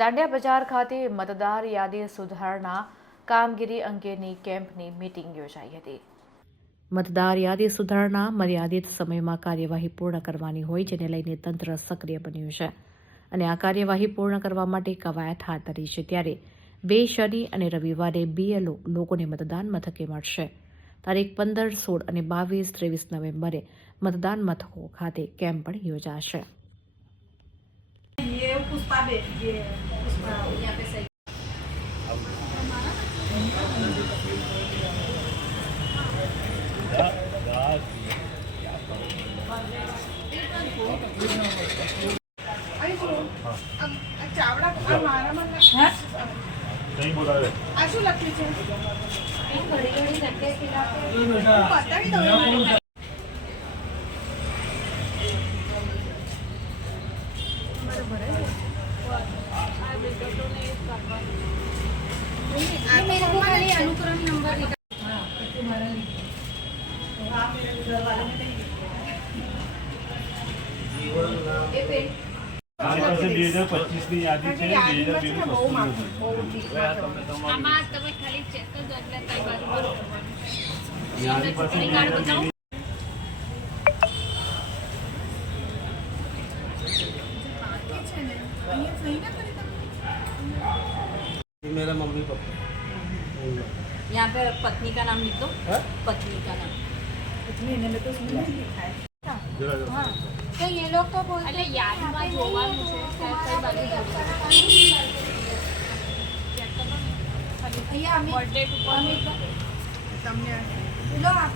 દાંડિયા બજાર ખાતે મતદાર યાદી સુધારણા કામગીરી અંગેની કેમ્પની મીટિંગ યોજાઈ હતી। મતદાર યાદી સુધારણા મર્યાદિત સમયમાં કાર્યવાહી પૂર્ણ કરવાની હોય, જેને લઈને તંત્ર સક્રિય બન્યું છે અને આ કાર્યવાહી પૂર્ણ કરવા માટે કવાયત હાથ ધરી છે। ત્યારે 2 શનિ અને રવિવારે BLO લોકોને મતદાન મથકે મળશે। તારીખ 15, 16 અને 22, 23 નવેમ્બરે મતદાન મથકો ખાતે કેમ્પ પણ યોજાશે। ये पुष्पा बे ये पुष्पा यहाँ पे सही चावड़ा हमारा मतलब है नहीं बोला रे आशु लक्ष्मी છે ઘડી ઘડી ધક્કે ખિલાતે પતા નહીં તો मेरे को खाली अनुक्रम नंबर हाँ तुम्हारा हाँ मेरे घर वाले में नहीं ये पेन आज से 2025 ની યાદી છે 2025 આમાં તમે ખાલી ચેક કરી દો એટલે કઈ બાજુ બરોબર યાદી પાસે કાર્ડ બતાવો। मेरा मम्मी पापा यहाँ पे पत्नी का नाम लिख दो। पत्नी का नाम महीने में तो उसमें नहीं लिखा है जरा तो ये लोग तो बोलते हैं યાદમાં જોવાનું છે કઈ બાજુ અહીંયા અમે બર્થડે તમને લો આ